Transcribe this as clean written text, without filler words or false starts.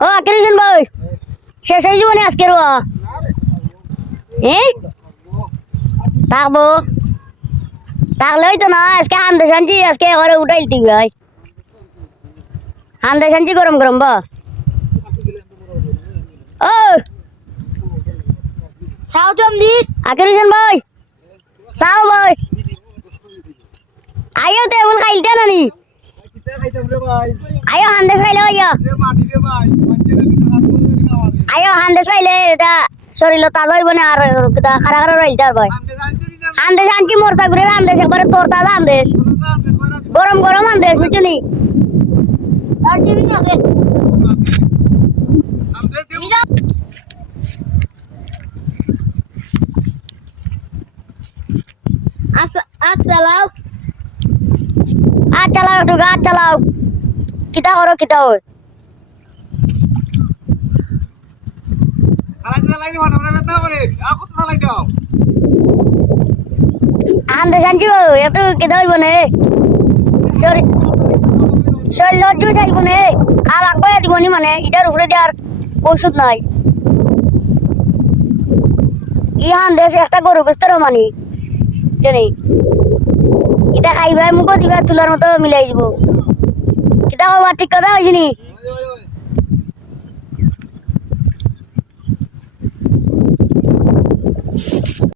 ও আকিরুজ্জান ভাই শেষ হয়ে জীবনে আজকে রো থাকবো থাকলে হইতো না আজকে হান্দে শান্তি আজকে এবারে উঠাইল তুই ভাই হান্দে শান্তি গরম গরম বা ও সাউ চমদি আকিরুজ্জান ভাই সাউ ভাই আয়ো টেবুল খাইলতে নানি আয়ো হান্দে খাইলে আয়ো হান্দে খাইলে এটা শরীর তাজা হইব না আর খারা খারা রইলতে আর ভাই আন্দেশ আনছি মোরসা ঘুরে আন্দেশ একবারে তোর তাজা আন্দেশ গরম গরম আন্দেশ বুঝছো নি চালাও চালাও একটু গাছ চালাও কিতা করো কিতা হয় আন্দেশ আনছি একটু কিতা হইব না শরীর জুস আইব না আর আগে দিব নি মানে এটার উপরে দেওয়ার ওষুধ নাই ইহান দেশে একটা গরু বেস্তার মানি জানি এটা খাইবা মুখ দিবা তুলার মতো মিলাই যাব কিতা ঠিক কথা হয়েছি নি